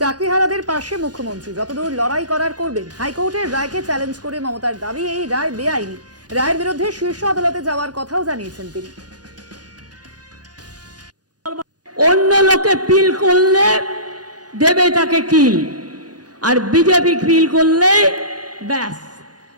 চাকরিহারাদের পাশে মুখ্যমন্ত্রী যতদূর লড়াই করার করবেন। হাইকোর্টের রায়কে চ্যালেঞ্জ করে মমতার দাবি এই রায় বেআইনি। রায়ের বিরুদ্ধে শীর্ষ আদালতে যাওয়ার কথাও জানিয়েছেন তিনি। অন্য লোকে পিল করলে দেবে তাকে কিল, আর বিজেপি পিল করলে ব্যাস,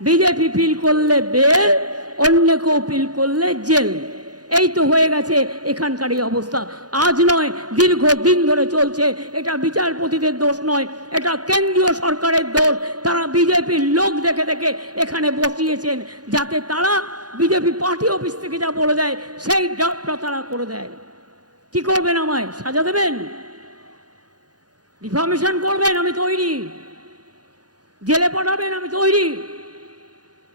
বিজেপি পিল করলে বেল, অন্য কেউ পিল করলে জেল। এই তো হয়ে গেছে এখানকার এই অবস্থা। আজ নয়, দীর্ঘদিন ধরে চলছে। এটা বিচারপতিদের দোষ নয়, এটা কেন্দ্রীয় সরকারের দোষ। তারা বিজেপির লোক দেখে দেখে এখানে বসিয়েছেন, যাতে তারা বিজেপি পার্টি অফিস থেকে যা বলে দেয় সেই ড্রাফটটা তারা করে দেয়। কি করবেন? আমায় সাজা দেবেন? ডিফামেশন করবেন? আমি তৈরি। জেলে পাঠাবেন? আমি তৈরি।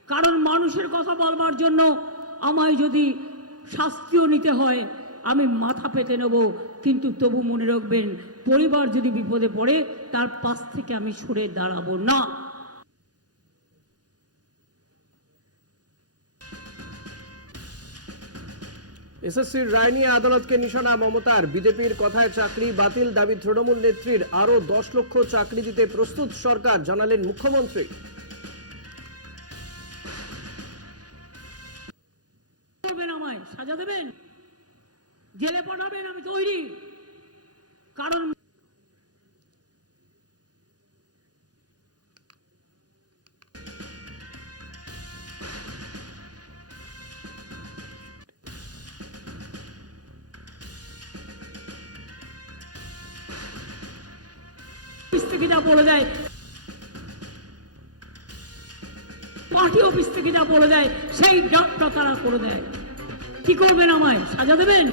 কারণ মানুষের কথা বলবার জন্য আমায় যদি শাস্তিও নিতে হয় আমি মাথা পেতে নেব, কিন্তু তবু মনে রাখবেন, পরিবার যদি বিপদে পড়ে তার পাশ থেকে আমি সরে দাঁড়াবো না। এসএসসির রায় নিয়ে আদালতকে নিশানা মমতার। বিজেপির কথায় চাকরি বাতিল দাবি তৃণমূল নেত্রীর। আরো 10 লক্ষ চাকরি দিতে প্রস্তুত সরকার, জানালেন মুখ্যমন্ত্রী। আমায় সাজা দেবেন? জেলে পাঠাবেন? আমি তৈরি। কারণ থেকে যা বলে দেয়, পার্টি অফিস থেকে যা বলে দেয় সেই ড্রাফটটা তারা করে দেয়। কি করবেন? আমায় সাজা দেবেন?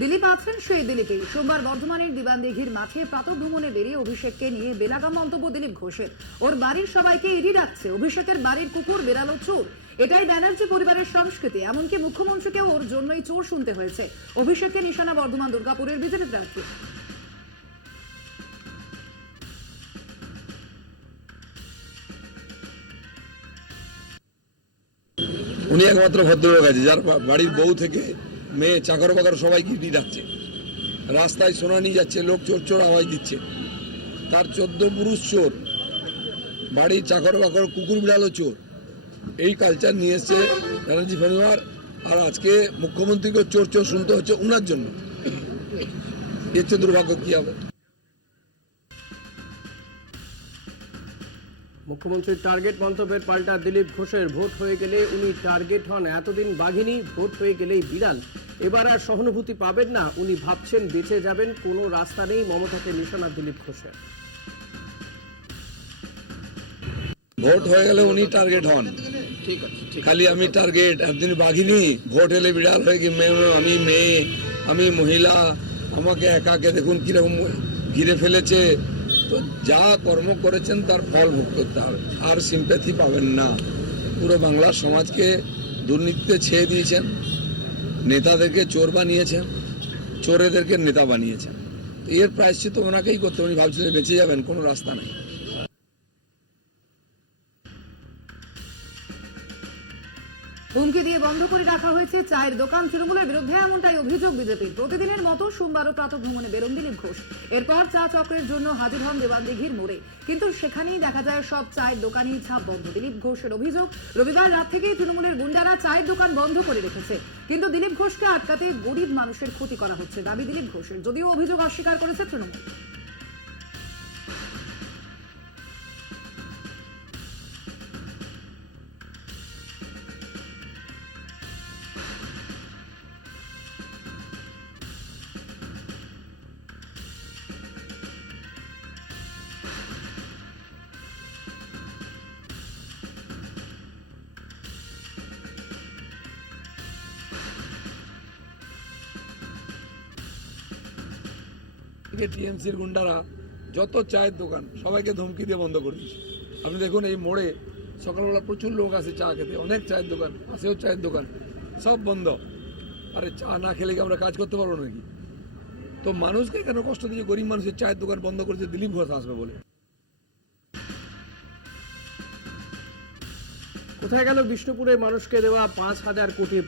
দিলীপ আছেন সেই দিলীপেই। সোমবার বর্ধমানের দিবানদিঘির মাঠে প্রাতঃভ্রমণে বেরিয়ে অভিষেককে নিয়ে বেলাগাম মন্তব্য দিলীপ ঘোষের। ওর বাড়ির সবাইকে ইডি রাখছে, অভিষেকের বাড়ির কুকুর বেড়ালো চোর। এটাই ব্যানার্জি পরিবারের সংস্কৃতি। এমনকি মুখ্যমন্ত্রীকেও ওর জন্যই চোর শুনতে হয়েছে। অভিষেককে নিশানা বর্ধমান দুর্গাপুরের বিজেপি প্রার্থী। উনি একমাত্র ভদ্রলোক আছে যার বাড়ির বউ থেকে মেয়ে, চাকর বাকর সবাইকে ইডি ডাকছে। রাস্তায় সোনা নিয়ে যাচ্ছে, লোক চোর চোর আওয়াজ দিচ্ছে। তার 14 পুরুষ চোর, বাড়ির চাকর বাকর কুকুর বিড়ালও চোর। এই কালচার নিয়ে এসছে ব্যানার্জি পরিবার। আর আজকে মুখ্যমন্ত্রীকে চোর চোর শুনতে হচ্ছে উনার জন্য। এর চেয়ে দুর্ভাগ্য কি হবে? মুখ্যমন্ত্রীর টার্গেট মন্তব্যের পাল্টা দিলীপ ঘোষের। ভোট হয়ে গেলে উনি টার্গেট হন, এতদিন বাঘিনী, ভোট হয়ে গেলেই বিড়াল। এবার আর সহানুভূতি পাবেন না, উনি ভাবছেন বেঁচে যাবেন। কোনো রাস্তা নেই মমতাকে নিশানা দিলীপ ঘোষের। ভোট হয়ে গেলে উনি টার্গেট হন, ঠিক আছে, খালি আমি টার্গেট, একদিন বাঘিনী, ভোট এলে বিড়াল হয়ে কি আমি মেয়ে, আমি মহিলা, আমাকে একাকে দেখুন কিরকম ঘিরে ফেলেছে। তো যা কর্ম করেছেন তার ফল ভোগ করতে হবে, আর সিম্প্যাথি পাবেন না। পুরো বাংলার সমাজকে দুর্নীতিতে ছেয়ে দিয়েছেন, নেতাদেরকে চোর বানিয়েছেন, চোরেদেরকে নেতা বানিয়েছেন। এর প্রায়শ্চিত ওনাকেই করতে। উনি ভাবছিলেন বেঁচে যাবেন, কোনো রাস্তা নেই। হুমকি দিয়ে বন্ধ করে রাখা হয়েছে চায়ের দোকান। তৃণমূলের বিরুদ্ধে এমনটাই অভিযোগ বিজেপির। প্রতিদিনের মতো সোমবারও প্রাতঃভ্রমণে বেরোন দিলীপ ঘোষ। এরপর চা চক্রের জন্য হাজির হন দেবানদিঘির মোড়ে। কিন্তু সেখানেই দেখা যায় সব চায়ের দোকানই ছাপ বন্ধ। দিলীপ ঘোষের অভিযোগ, রবিবার রাত থেকেই তৃণমূলের গুন্ডারা চায়ের দোকান বন্ধ করে রেখেছে। কিন্তু দিলীপ ঘোষকে আটকাতে গরিব মানুষের ক্ষতি করা হচ্ছে দাবি দিলীপ ঘোষের, যদিও অভিযোগ অস্বীকার করেছে তৃণমূল। টিএমসির গুন্ডারা যত চায়ের দোকান সবাইকে ধমকি দিয়ে বন্ধ করে দিচ্ছে। আপনি দেখুন এই মোড়ে সকালবেলা প্রচুর লোক আসে চা খেতে, অনেক চায়ের দোকান আসেও, চায়ের দোকান সব বন্ধ। আরে চা না খেলে কি আমরা কাজ করতে পারবো নাকি? তো মানুষকে কেন কষ্ট দিচ্ছে? গরিব মানুষের চায়ের দোকান বন্ধ করেছে দিলীপ ঘোষ আসবে বলে। কোথায় গেল বিষ্ণুপুরের মানুষকে দেওয়া 5,000 কোটির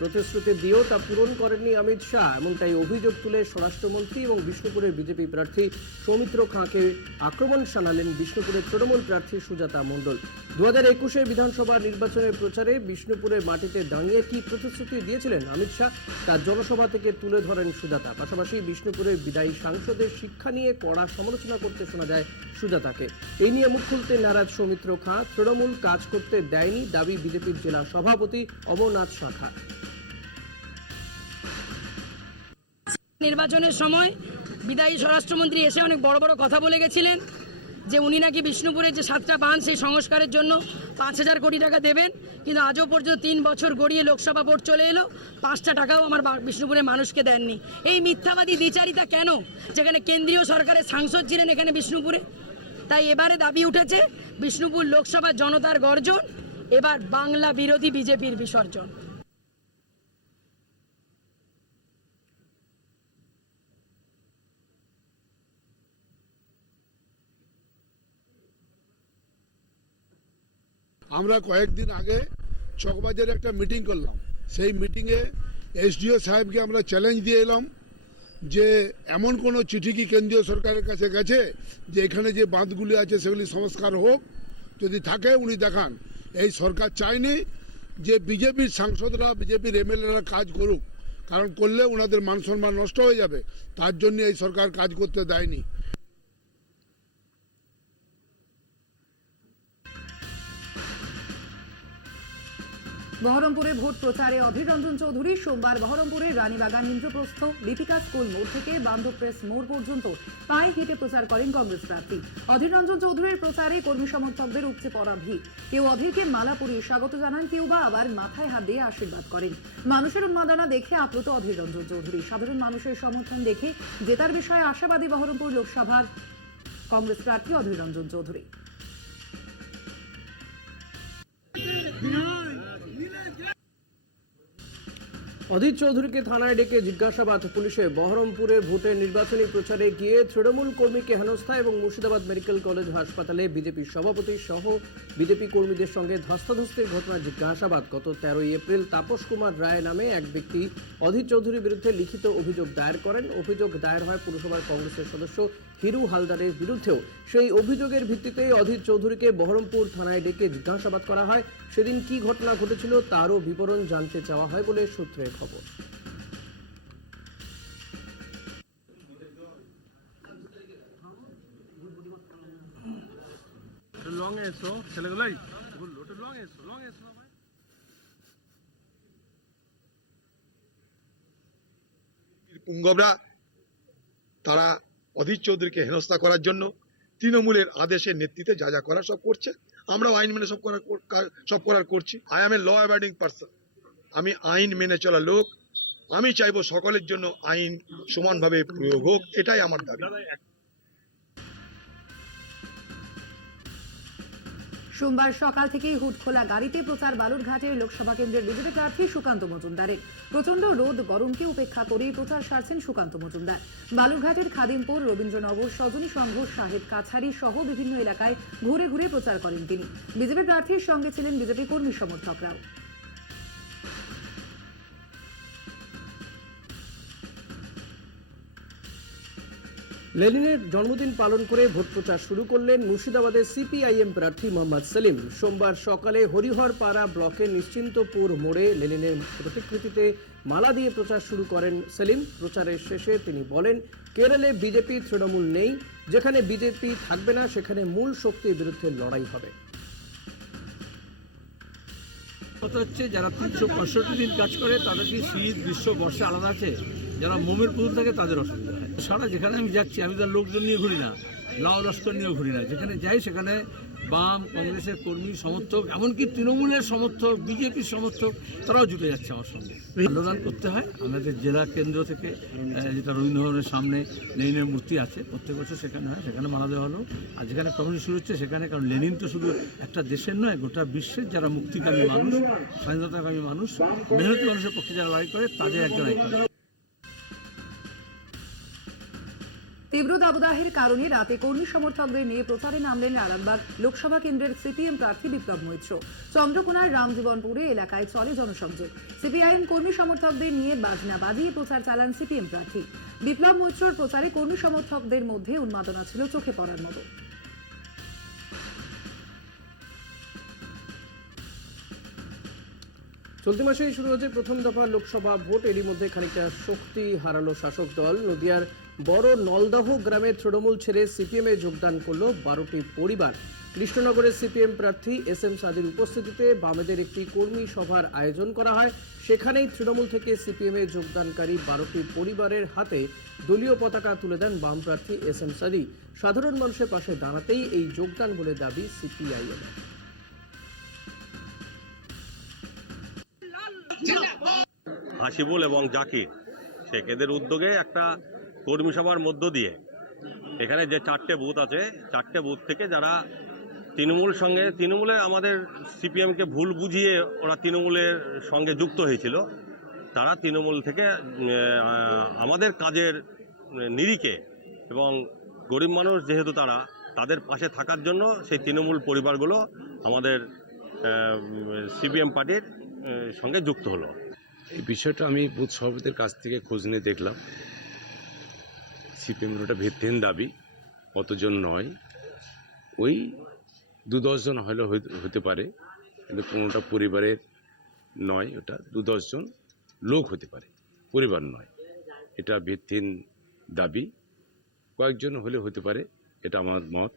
প্রতিশ্রুতি দিয়েও তা পূরণ করেননি অমিত শাহ, এমনটাই অভিযোগ তুলে স্বরাষ্ট্রমন্ত্রী এবং বিষ্ণুপুরের বিজেপি প্রার্থী সৌমিত্র খাঁকে আক্রমণ শানালেন বিষ্ণুপুরের তৃণমূল প্রার্থী সুজাতা মণ্ডল। 2021 বিধানসভা নির্বাচনের প্রচারে বিষ্ণুপুরের মাটিতে দাঁড়িয়ে কি প্রতিশ্রুতি দিয়েছিলেন অমিত শাহ তার জনসভা থেকে তুলে ধরেন সুজাতা। পাশাপাশি বিষ্ণুপুরের বিদায়ী সাংসদের শিক্ষা নিয়ে কড়া সমালোচনা করতে শোনা যায় সুজাতাকে। এই নিয়ে মুখ খুলতে নারাজ সৌমিত্র খাঁ, তৃণমূল কাজ করতে দেয়নি দাবি বিজেপির জেলা সভাপতি অমরনাথ শাখা। নির্বাচনের সময় বিদায়ী স্বরাষ্ট্রমন্ত্রী এসে অনেক বড় বড় কথা বলে গেছিলেন যে উনি নাকি বিষ্ণুপুরের যে 7টা বাঁধ সেই সংস্কারের জন্য 5,000 কোটি টাকা দেবেন, কিন্তু আজও পর্যন্ত 3 বছর গড়িয়ে লোকসভা ভোট চলে এলো, 5টা টাকাও আমার বিষ্ণুপুরের মানুষকে দেননি। এই মিথ্যাবাদী দ্বিচারিতা কেন, যেখানে কেন্দ্রীয় সরকারের সাংসদ ছিলেন এখানে বিষ্ণুপুরে? তাই এবারে দাবি উঠেছে বিষ্ণুপুর লোকসভার জনতার গর্জন, এবার বাংলা বিরোধী বিজেপির বিসর্জন। আমরা কয়েকদিন আগে চকবাজারে একটা মিটিং করলাম। সেই মিটিংয়ে এসডিও সাহেবকে আমরা চ্যালেঞ্জ দিয়ে এলাম যে এমন কোনো চিঠি কি কেন্দ্রীয় সরকারের কাছে গেছে যে এখানে যে বাঁধগুলি আছে সেগুলি সংস্কার হোক? যদি থাকে উনি দেখান। এই সরকার চায়নি যে বিজেপির সাংসদরা বিজেপির এমএলএরা কাজ করুক, কারণ করলে ওনাদের মান সম্মান নষ্ট হয়ে যাবে। তার জন্য এই সরকার কাজ করতে দেয়নি। বহরমপুরে ভোট প্রচারে অধীর রঞ্জন চৌধুরী সোমবার বহরমপুরের রানীবাগান ইন্দ্রপ্রস্থ দীপিকা স্কুল মোড় থেকে বান্ধব প্রেস মোড় পর্যন্ত পায়ে হেঁটে প্রচার করেন কংগ্রেস প্রার্থী। অধীর রঞ্জন চৌধুরীর প্রচারে কর্মী সমর্থকদের উপচে পড়া ভিড়। কেউ অধীরকে মালা পরিয়ে স্বাগত জানান, কেউ বা আবার মাথায় হাত দিয়ে আশীর্বাদ করেন। মানুষের উন্মাদনা দেখে আপ্লুত অধীর রঞ্জন চৌধুরী। সাধারণ মানুষের সমর্থন দেখে জেতার বিষয়ে আশাবাদী বহরমপুর লোকসভার কংগ্রেস প্রার্থী অধীর রঞ্জন চৌধুরী। অধীর চৌধুরীকে থানায় ডেকে জিজ্ঞাসাবাদ পুলিশে। বহরমপুরে ভোটের নির্বাচনী প্রচারে গিয়ে তৃণমূল কর্মীকে হেনস্থা এবং মুর্শিদাবাদ মেডিকেল কলেজ হাসপাতালে বিজেপি সভাপতি সহ বিজেপি কর্মীদের সঙ্গে ধস্তাধস্তির ঘটনা জিজ্ঞাসাবাদ। গত 13 এপ্রিল তাপস কুমার রায় নামে এক ব্যক্তি অধীর চৌধুরীর বিরুদ্ধে লিখিত অভিযোগ দায়ের করেন। অভিযোগ দায়ের হয় পুরসভার কংগ্রেসের সদস্য হিরু হালদারের বিরুদ্ধেও। সেই অভিযোগের ভিত্তিতেই অধীর চৌধুরীকে বহরমপুর থানায় ডেকে জিজ্ঞাসাবাদ করা হয়। সেদিন কি ঘটনা ঘটেছিল তারও বিবরণ জানতে চাওয়া হয় বলে সূত্রের খবর। পুঙ্গবরা তারা অধীর চৌধুরীকে হেনস্থা করার জন্য তৃণমূলের আদেশের নেতৃত্বে যা যা করার সব করছে। আমরাও আইন মেনে সব করার করছি। I am a law abiding person. আমি আইন মেনে চলা লোক। আমি চাইবো সকলের জন্য আইন সমানভাবে প্রয়োগ হোক, এটাই আমার দাবি। সোমবার সকাল থেকেই হুড খোলা গাড়িতে প্রচার বালুরঘাটের লোকসভা কেন্দ্রের বিজেপি প্রার্থী সুকান্ত মজুমদারের। প্রচন্ড রোদ গরমকে উপেক্ষা করে প্রচার সারছেন সুকান্ত মজুমদার। বালুরঘাটের খাদিমপুর, রবীন্দ্রনগর, সজনী সংঘ, সাহেব কাছারি সহ বিভিন্ন এলাকায় ঘুরে ঘুরে প্রচার করেন তিনি। বিজেপি প্রার্থীর সঙ্গে ছিলেন বিজেপি কর্মী সমর্থকরাও। লেনিনের জন্মদিন পালন করে ভোট প্রচার শুরু করলেন মুর্শিদাবাদের সিপিআইএম প্রার্থী মোহাম্মদ সেলিম। সোমবার সকালে হরিহরপাড়া ব্লকের নিশ্চিন্তপুর মোড়ে লেনিনের প্রতিকৃতিতে মালা দিয়ে প্রচার শুরু করেন সেলিম। প্রচারের শেষে তিনি বলেন, কেরলে বিজেপি তৃণমূল নেই, যেখানে বিজেপি থাকবে না সেখানে মূল শক্তির বিরুদ্ধে লড়াই হবে। কথা হচ্ছে যারা 365 দিন কাজ করে তাদের কি শীত, গ্রীষ্ম, বর্ষা আলাদা আছে? যারা মোমের পুতুল থাকে তাদের অসুবিধা হয়। সারা যেখানে আমি যাচ্ছি আমি তার লোকজন নিয়ে ঘুরি না, লাউ লস্কর নিয়েও ঘুরি না। যেখানে যাই সেখানে বাম, কংগ্রেসের কর্মী সমর্থক, এমনকি তৃণমূলের সমর্থক, বিজেপির সমর্থক, তারাও জুটে যাচ্ছে আমার সঙ্গে। আন্দোলন করতে হয়। আমাদের জেলা কেন্দ্র থেকে যেটা রবীন্দ্রভবনের সামনে লেনিনের মূর্তি আছে, প্রত্যেক বছর সেখানে হয়, সেখানে মালা দেওয়া হলো। আর যেখানে কমিটি শুরু হচ্ছে সেখানে, কারণ লেনিন তো শুধু একটা দেশের নয়, গোটা বিশ্বের যারা মুক্তিকামী মানুষ, স্বাধীনতাকামী মানুষ, মেহনতি মানুষের পক্ষে যারা লড়াই করে তাদের একজন আইকন। তীব্র দাবদাহের কারণে রাতে কর্মী সমর্থকদের নিয়ে প্রচারে নামলেন আরামবাগ লোকসভা কেন্দ্রের সিপিএম প্রার্থী বিপ্লব মৈত্র। চন্দ্রকোনার রামজীবনপুরে এলাকায় চলে জনসংযোগ। সিপিআইএম কর্মী সমর্থকদের নিয়ে বাজনা বাজিয়ে প্রচার চালান সিপিএম প্রার্থী বিপ্লব মৈত্রর প্রচারে কর্মী সমর্থকদের মধ্যে উন্মাদনা ছিল চোখে পড়ার মতো। চলতি মাসেই শুরু হচ্ছে প্রথম দফা লোকসভা ভোট। এরই মধ্যে খানিকটা শক্তি হারালো শাসক দল। নদিয়ার বড় নলদহ গ্রামে তৃণমূল ছেড়ে সিপিএম এ যোগদান করলো 12টি পরিবার। কৃষ্ণনগরের সিপিএম প্রার্থী এস.এম. সাদির উপস্থিতিতে বামেদের একটি কর্মী সভার আয়োজন করা হয়। সেখানেই তৃণমূল থেকে সিপিএম এ যোগদানকারী 12টি পরিবারের হাতে দলীয় পতাকা তুলে দেন বাম প্রার্থী এস.এম. সাদি। সাধারণ মানুষের পাশে দাঁড়াতেই এই যোগদান বলে দাবি সিপিআইএম। হাসিবুল এবং জাকির শেখ এদের উদ্যোগে একটা কর্মী সভার মধ্য দিয়ে এখানে যে 4টে বুথ আছে 4টে বুথ থেকে যারা তৃণমূলে আমাদের সিপিএমকে ভুল বুঝিয়ে ওরা তৃণমূলের সঙ্গে যুক্ত হয়েছিল, তারা তৃণমূল থেকে আমাদের কাজের নিরিখে এবং গরিব মানুষ যেহেতু তাদের পাশে থাকার জন্য সেই তৃণমূল পরিবারগুলো আমাদের সিপিএম পার্টির সঙ্গে যুক্ত হলো। এই বিষয়টা আমি বুথ সভাপতির কাছ থেকে খোঁজ নিয়ে দেখলাম। সিপিএমের ওটা ভিত্তিহীন দাবি, অতজন নয়, ওই 2-10 জন হলেও হতে পারে, কিন্তু কোনোটা পরিবারের নয়, ওটা 2-10 জন লোক হতে পারে, পরিবার নয়। এটা ভিত্তিহীন দাবি, কয়েকজন হলে হতে পারে, এটা আমার মত।